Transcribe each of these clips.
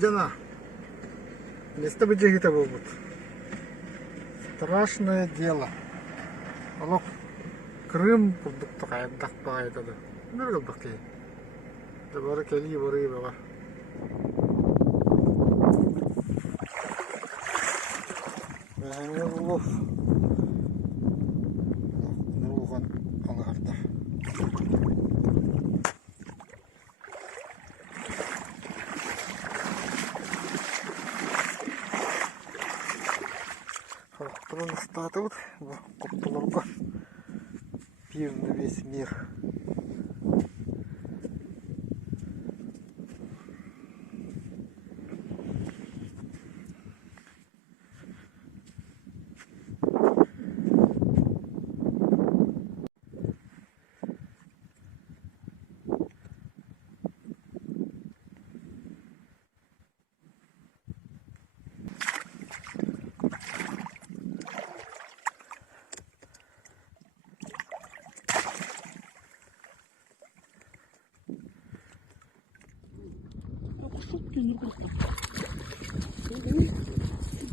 жана. Место бюджета будет. Страшное дело. Алло, Крым продукты кайдак багайтады. Нер кылдык кей. Дабары кели бары бага. Бәңгелов. Не болгон аларда. Халықтың статы вот, коптолорго пир на весь мир.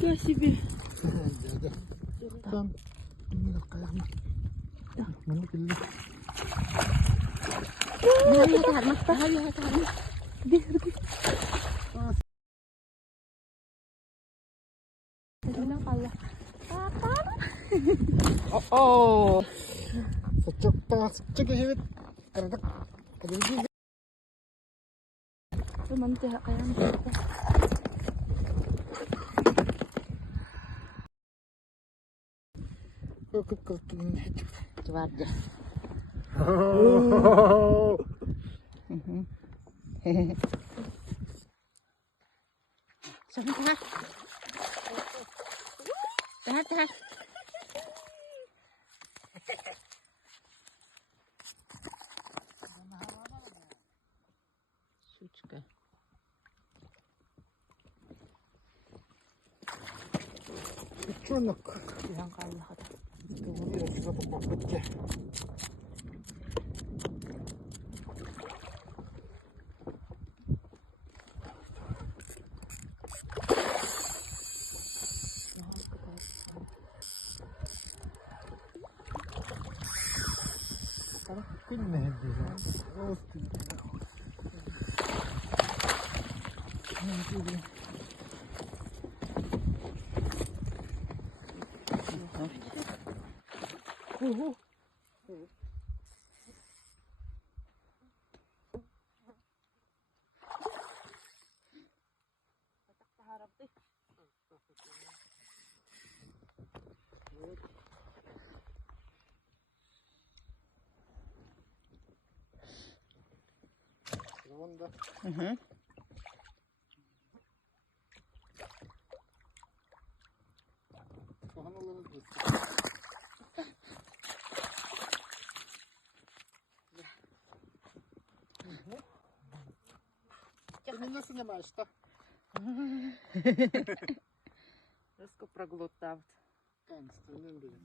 Фига себе. Там не каягым. Mana келди. Oh. Secek hewit. Karadak. Kadigi. Teman teh ayam. Kok kırtın ne? Vardı. Sen tak. Tak. Сучка. Чонок. Yang kalah kata. Ini sudah terpapet ya. Kini dia. Oh, Ты меня снимаешь-то? Резко проглотав. Так, остальным будет.